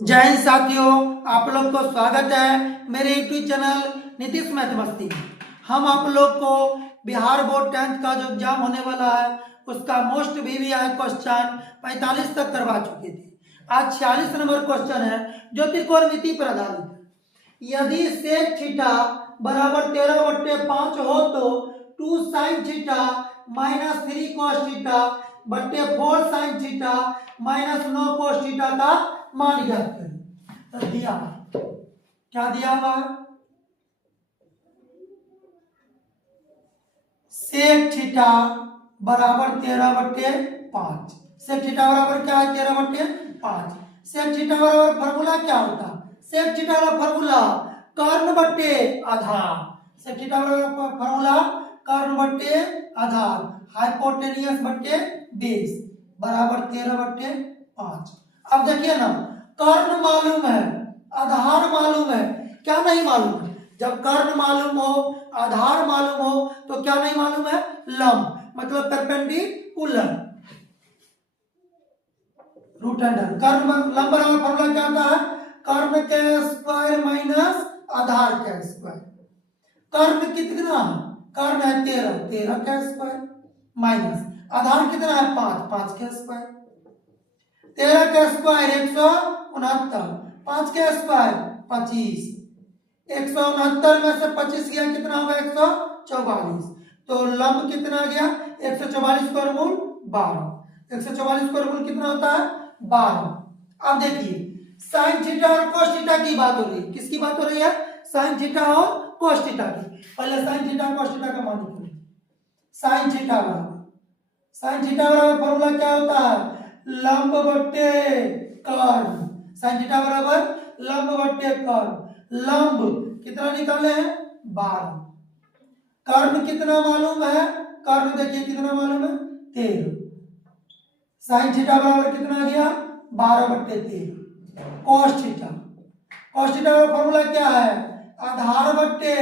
जय हिंद साथियों, आप लोग को स्वागत है मेरे यूट्यूब चैनल नीतीश मैथ मस्ती में। हम आप लोग को बिहार बोर्ड 10th का जो एग्जाम होने वाला है उसका मोस्ट वीवीआई क्वेश्चन 45 तक करवा चुके थे। आज 46 नंबर क्वेश्चन है जो त्रिकोणमिति पर आधारित है। यदि सेक थीटा बराबर 13/5 हो तो 2 sine theta minus 3 cos theta बट्टे 4 sine theta minus 9 cos theta का मान ज्ञात करें। तो दिया क्या दिया हुआ है? सेक थीटा बराबर 13/5। सेक थीटा बराबर क्या है? 13/5। सेक थीटा बराबर फॉर्मूला क्या होता है? सेक थीटा का फॉर्मूला कर्ण बट्टे आधार। सेक थीटा बराबर फॉर्मूला कर्ण बट्टे आधार, हाइपोटेनियस बट्टे बेस बराबर 13/5। अब देखिए ना, कर्ण मालूम है, आधार मालूम है, क्या नहीं मालूम है? जब कर्ण मालूम हो, आधार मालूम हो तो क्या नहीं मालूम है? लंब, मतलब परपेंडिकुलर। रूट अंडर कर्ण लंब बराबर फॉर्मूला क्या होता है? कर्ण के स्क्वायर माइनस आधार का स्क्वायर। कर्ण कितना है? कर्ण है 13, 13 का स्क्वायर माइनस आधार कितना है? 5, 5 का स्क्वायर। 13 का स्क्वायर 169, 5 का स्क्वायर 25। 169 में से 25 गया कितना होगा? 144। तो लंब कितना गया? 144 का वर्गमूल 12। 144 का वर्गमूल कितना होता है? 12। अब देखिए, साइन थीटा और कोस थीटा की बात हो रही है। किसकी बात हो रही है? साइन थीटा और कोस थीटा की। पहले साइन थीटा और कोस थीटा का मान निकालें। साइन थीटा बराबर फॉर्मूला क्या होता है? लंब बट्टे कर्ण। साइन थीटा बराबर लंब बट्टे कर्ण। लंब कितना निकाले हैं? 12। कर्ण कितना मालूम है? कर्ण देखिए कितना मालूम है? 13। साइन थीटा बराबर कितना गया? 12/13। कॉस थीटा का फॉर्मूला क्या है? आधार बट्टे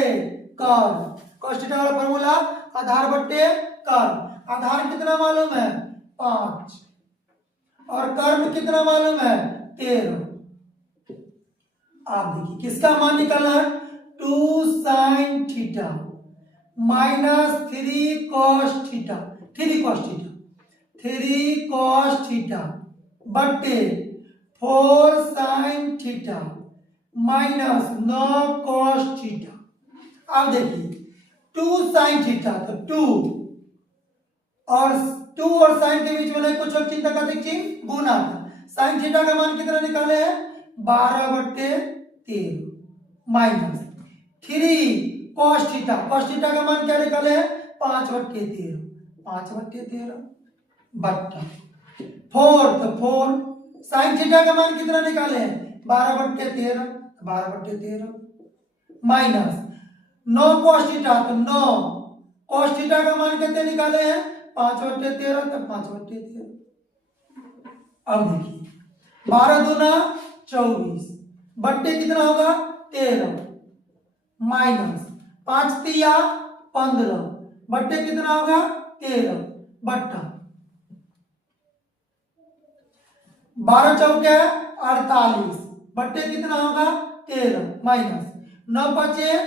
कर्ण। कॉस थीटा का फॉर्मूला आधार बट्टे कर्ण। आधार कितना मालूम है? 5 और कर्ण कितना मालूम है? 13। आप देखिए किसका मान निकालना है? 2 sine theta minus 3 cos theta, 3 cos theta बट्टे 4 sine theta minus 9 cos theta. अब देखिए 2 साइन थीटा तो 2 और साइन के बीच में कुछ और चिन्ह का चिन्ह गुना था। साइन थीटा का मान कितना निकाले हैं? 12/13 माइनस 3 कॉस थीटा का मान क्या निकाले हैं? 5/13 बट्टा 4 तो 4 साइन थीटा का मान कितना निकाले हैं? 12/13 माइनस 9 कॉस थीटा तो 9 कॉस थीटा का मान कितने निकाले हैं? 5/13 तो 5/13। अब देखिए 12 दूना 24 बट्टे कितना होगा? 13 माइनस 5 तिया 15 बट्टे कितना होगा? 13 बट्टा 12 चौके 48 बट्टे कितना होगा? 13 माइनस 9 5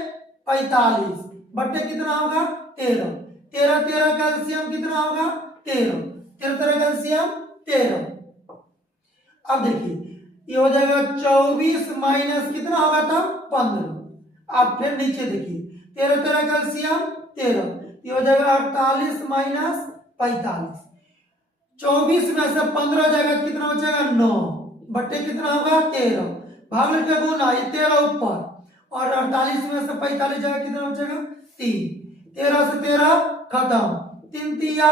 45 बट्टे कितना होगा? 13। 13 13 का एलसीएम कितना होगा? 13। 13 का एलसीएम 13। अब देखिए ये हो जाएगा 24 माइनस कितना होगा था? 15। अब फिर नीचे देखिए 13 13 का एलसीएम 13, ये हो जाएगा 48 माइनस 45। 24 में से 15 जाएगा कितना बचेगा? 9 बट्टे कितना होगा? 13। भाग के गुना, ये 13 ऊपर और 48 में से 45 जाएगा कितना बचेगा? 3। 13 से 13 खत्म, 3 तिया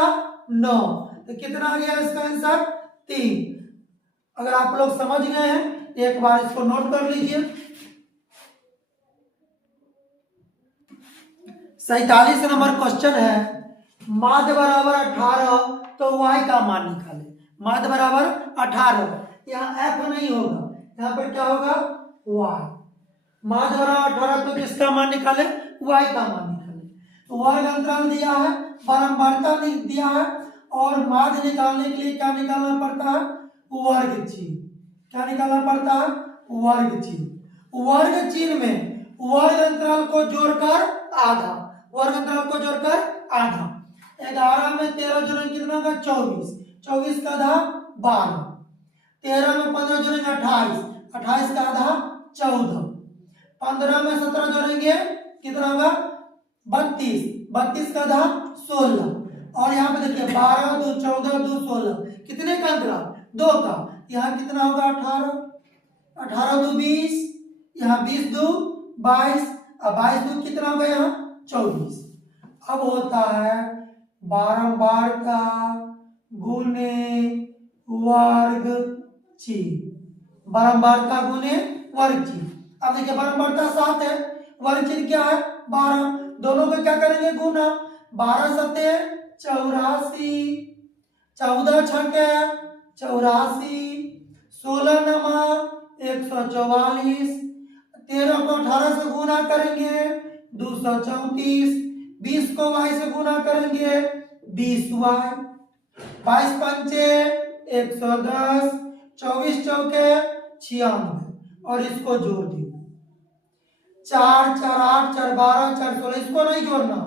9 तो कितना आ गया इसका आंसर? 3। अगर आप लोग समझ गए हैं एक बार इसको नोट कर लीजिए। 47 नंबर क्वेश्चन है, माध्य बराबर 18 तो y का मान निकाले। माध्य बराबर 18, यहाँ f नहीं होगा, यहाँ पर क्या होगा? y। माध्य बराबर 18 तो किसका मान निकाले? y का मान निकाले। तो वर्ग अंतराल दिया है, बारंबारता दिया है और माध्य निकालने के लिए क्या निकालना पड़ता है? वर्ग चिन्ह। क्या निकालना पड़ता है? वर्ग चिन्ह, वर्ग चिन्ह में वर्ग अंतराल को जोड़कर आधा, वर्ग अंतराल को जोड़कर आधा। 11 में 13 जोड़ेंगे कितना होगा 24, 24 का आधा 12, 13 में 15 जोड़ेंगे 28, 28 का आधा 14, 15 में 17 जोड़ेंगे कितना होगा 32, 32 का आधा 16, और यहाँ पे देखिए 12 2 14 2 16, कितने का अंतराल 2 का, यहाँ कितना होगा 18, 18 2 20, यहाँ 20 2 22, अब 22 2 कितना होगा यहाँ 24। अब होता है बारंबार का गुने वर्ग चिन्ह, बारंबार का गुने वर्ग चिन्ह। अब देखिए बारंबारता 7 है, वर्ग चिन्ह क्या है 12, दोनों को क्या करेंगे गुना, 12 सते 84, 14 छके 84, 16 नमा 144, 13 को 18 से गुना करेंगे 234, 20 को y से गुना करेंगे 20y, 22 पंचे 110, 24 चौके 96, और इसको जोड़ दिए 4 4 8 4 12 4 16, इसको नहीं जोड़ना,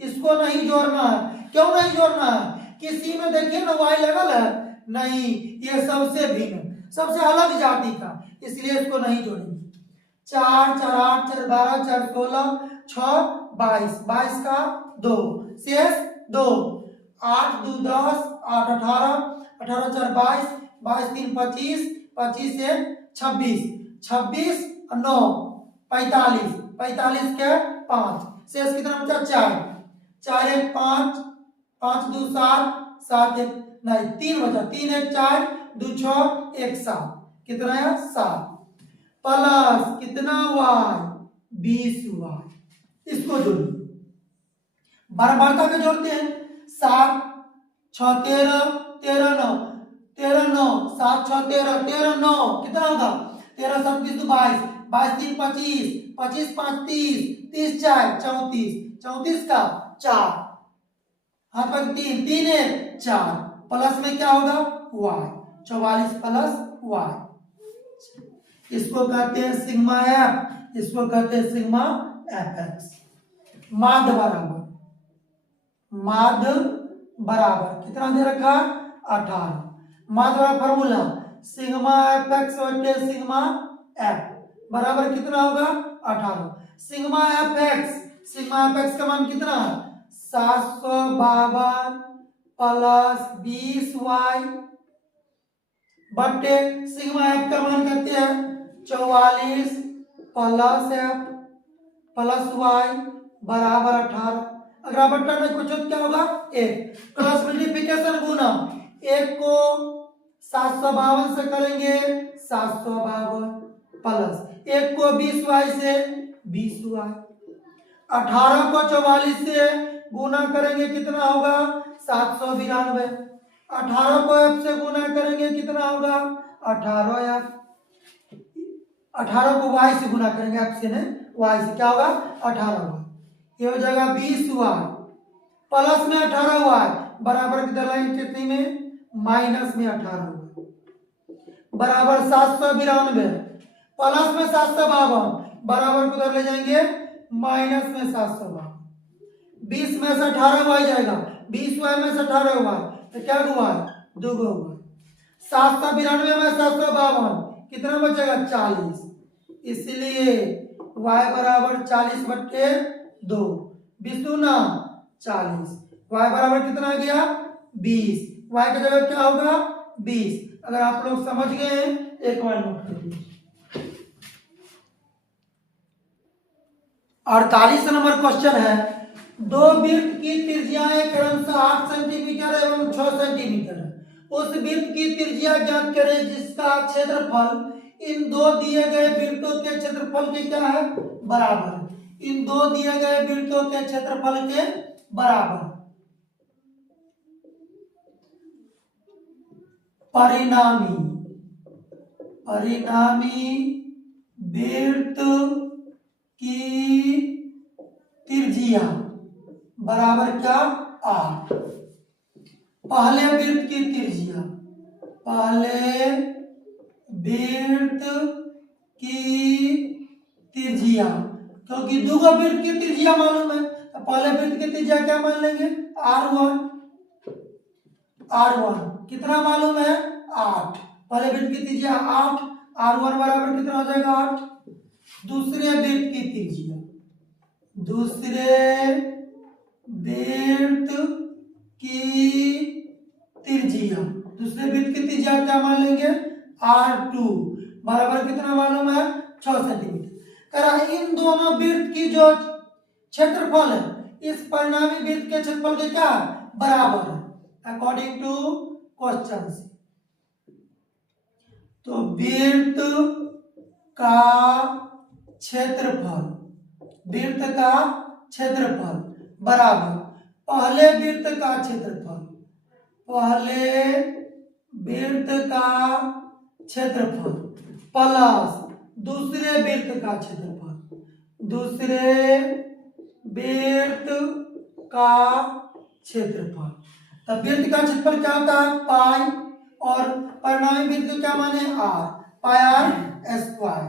इसको नहीं जोड़ना है। क्यों नहीं जोड़ना है, किसी में देखिए ना y लेवल है, नहीं ये सबसे भिन्न, सबसे अलग जाति का, इसलिए इसको नहीं जोड़ेंगे। 4 4 8 4 12 4 16 6 22, 22 का 2 शेष 2, 8 2 10 8 18, 18 4 22, 22 3 25, 25 से 26, 26 9 45, 45 के 5, शेष कितना बचा 4, 4 1 5, 5 2 7, 7 1 नहीं 3 बचा, 3 1 4 2 6 1 7, कितना है 7, प्लस कितना y 20y, इसको जोड़िए, बारंबारता में जोड़ते हैं 7 6 13 13 9 13 9, 7 6 13 13 9, कितना होगा 13 7 22, 22 3 25, 25 5 30, 30 4 34, 34 का 4, हाथ पर 3 3 1 4, प्लस में क्या होगा y, 44 प्लस y, इसको कहते हैं सिग्मा एफ, इसको कहते हैं सिग्मा एफ एक्स। माध्य बराबर, माध्य बराबर कितना दे रखा 18, माध्य बराबर फॉर्मूला सिग्मा एफ एक्स बटे सिग्मा एफ बराबर कितना होगा 18, सिग्मा एफ एक्स का मान कितना 752 प्लस 20y बटे सिग्मा एफ का मान कहते हैं 44 प्लस एफ प्लस वाई बराबर 18। अगर आप बट्टा में कुछ क्या होगा 1, क्रॉस मल्टीप्लिकेशन गुना 1 को 752 से करेंगे 752 प्लस 1 को 20y से 20y, 18 को 44 से गुना करेंगे कितना होगा 792, 18 को f से गुना करेंगे कितना होगा 18 f, 18 को y से गुना करेंगे f से नहीं y से, क्या होगा 18y, ये हो जाएगा 20y प्लस में 18y बराबर किधर लाएंगे कितने में माइनस में 18y बराबर 792 प्लस में 752 बराबर किधर ले जाएंगे माइनस में 752, 20 में से 18y जाएगा 20y में से 18y तो क्या हुआ 2 हुआ, 792 में 752 कितना बचेगा 40, इसलिए y बराबर 40 बटे 2, 20 दूना 40, y बराबर कितना आ गया 20, y की जगह क्या होगा 20। अगर आप लोग समझ गए एक बार नोट कर लीजिए। 48 नंबर क्वेश्चन है, दो वृत्त की त्रिज्याएं क्रमशः 8 सेंटीमीटर एवं 6 सेंटीमीटर है, उस वृत्त की त्रिज्या ज्ञात करें जिसका क्षेत्रफल इन दो दिए गए वृत्तों के क्षेत्रफल के क्या है बराबर, इन दो दिए गए वृत्तों के क्षेत्रफल के बराबर। परिणामी वृत्त की त्रिज्या बराबर क्या 8, पहले वृत्त की त्रिज्या, पहले वृत्त की त्रिज्या, क्योंकि दूगो वृत्त की त्रिज्या मालूम है तो पहले वृत्त की त्रिज्या क्या मान लेंगे, R1। R1 कितना मालूम है, 8। पहले वृत्त की त्रिज्या 8, R1 बराबर कितना हो जाएगा, 8। दूसरे वृत्त की त्रिज्या, दूसरे वृत्त की त्रिज्या, दूसरे वृत्त की त्रिज्या क्या मान लेंगे, R2 बराबर कितना मालूम है, 6 सेंटीमीटर। करा इन दोनों वृत्त की जो क्षेत्रफल है इस परिणामी वृत्त के क्षेत्रफल के क्या बराबर है, अकॉर्डिंग टू क्वेश्चन। तो वृत्त का क्षेत्रफल, वृत्त का क्षेत्रफल बराबर पहले वृत्त का क्षेत्रफल, पहले वृत्त का क्षेत्रफल प्लस दूसरे वृत्त का क्षेत्रफल, दूसरे वृत्त का क्षेत्रफल। तब वृत्त का क्षेत्रफल क्या होता है, पाई, और परिणामी वृत्त क्या माने, आर, पाई आर स्क्वायर।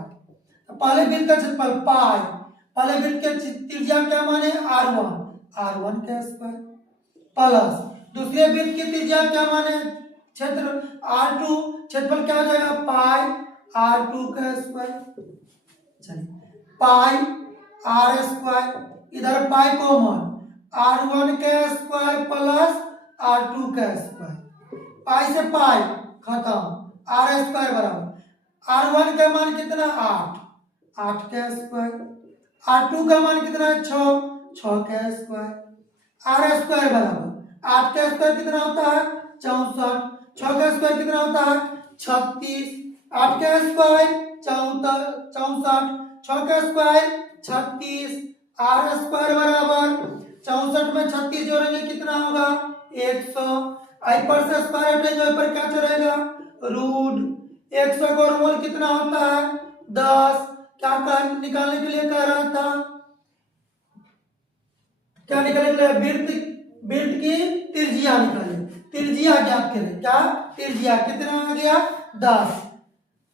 पहले वृत्त का क्षेत्रफल पाई, पहले वृत्त के त्रिज्या क्या माने, R1, R1 का स्क्वायर, प्लस दूसरे वृत्त की त्रिज्या क्या माने, क्षेत्र R2, क्षेत्रफल क्या हो जाएगा, पाई R2 का स्क्वायर। चलिए पाई आर स्क्वायर, इधर पाई कॉमन, R1 का स्क्वायर प्लस R2 का स्क्वायर, पाई से पाई खत्म, आर स्क्वायर बराबर R1 का मान कितना, 8, 8 का स्क्वायर, R2 का मान कितना है, 6, 6 का स्क्वायर, आर स्क्वायर बराबर 8 का स्क्वायर कितना होता है, 64, 6 का स्क्वायर कितना होता है, 36, 8 का स्क्वायर 64, 6 का स्क्वायर 36, आर स्क्वायर बराबर 64 में 36 जोड़ेंगे कितना होगा, 100। आई पर से स्क्वायर हटेंगे, पर क्या छोड़ेगा, रूट। 100 का वर्गमूल कितना होता है, 10। क्या निकालने के लिए कह रहा था, क्या निकालने के लिए, वृत्त की त्रिज्या निकाले, त्रिज्या ज्ञात करें, क्या त्रिज्या कितना आ गया, 10।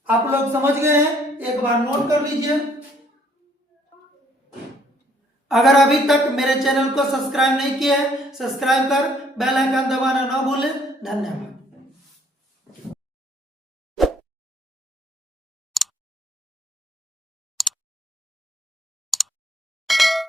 आप लोग समझ गए हैं, एक बार नोट कर लीजिए। अगर अभी तक मेरे चैनल को सब्सक्राइब नहीं किया है, सब्सक्राइब कर बेल आइकन दबाना ना भूलें। धन्यवाद।